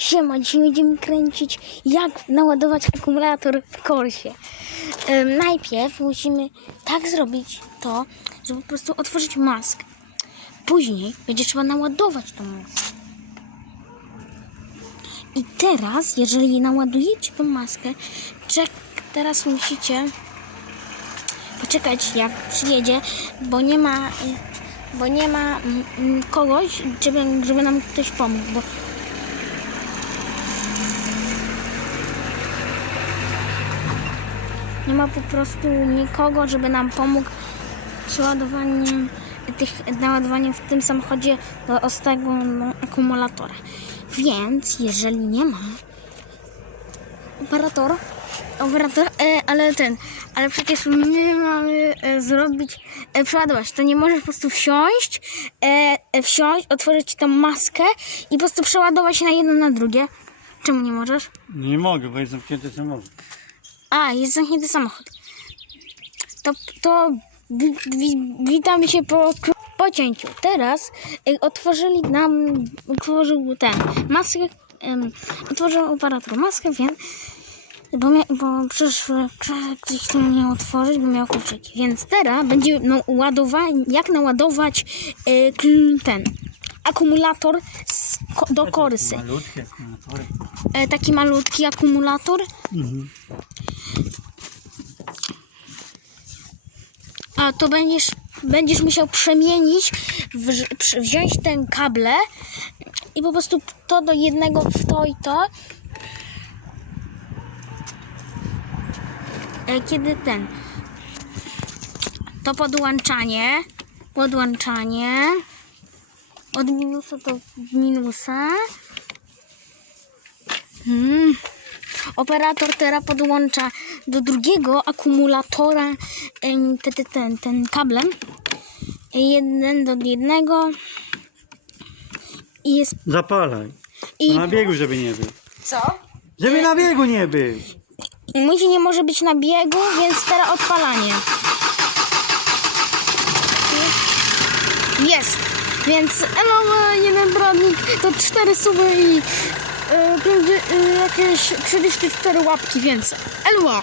Siema, dzisiaj będziemy kręcić jak naładować akumulator w Korsie. Ym, najpierw musimy tak zrobić to, żeby po prostu otworzyć maskę. Później będzie trzeba naładować tą maskę. I teraz, jeżeli naładujecie tą maskę, czek, teraz musicie poczekać jak przyjedzie, bo nie ma, bo nie ma mm, kogoś, żeby, żeby nam ktoś pomógł, bo nie ma po prostu nikogo, żeby nam pomógł przeładowaniem tych naładowaniem w tym samochodzie do ostatniego no, akumulatora. Więc jeżeli nie ma operator, operator, e, ale ten, ale przecież my mamy e, zrobić, e, przeładować, to nie możesz po prostu wsiąść, e, e, wsiąść, otworzyć tą maskę i po prostu przeładować na jedno na drugie. Czemu nie możesz? Nie mogę, bo jest zamknięty samochód. A, jest zamknięty samochód. To, to wi, wi, witamy się po, po cięciu. Teraz y, otworzyli nam, otworzył ten maskę, ym, otworzył operator maskę, więc bo, mia, bo przyszły, ktoś nie otworzyć, bo miał kluczyki. Więc teraz będzie no, ładowanie, jak naładować y, ten akumulator z, do korsy. Malutkie akumulatory. E, taki malutki akumulator. Mhm. A to będziesz, będziesz musiał przemienić, wż- przy- wziąć ten kable i po prostu to do jednego w to i to. E, Kiedy ten, to podłączanie, podłączanie od minusa do minusa. Hmm. Operator teraz podłącza do drugiego akumulatora em, te, te, ten, ten kablem. Jeden do jednego. I jest. Zapalaj. I Na biegu, żeby nie był. co? Żeby na biegu nie był. Musi nie może być na biegu, więc teraz odpalanie. Jest! Więc elo, jeden bradnik to cztery suby i e, jakieś 34 łapki więcej. Elwa!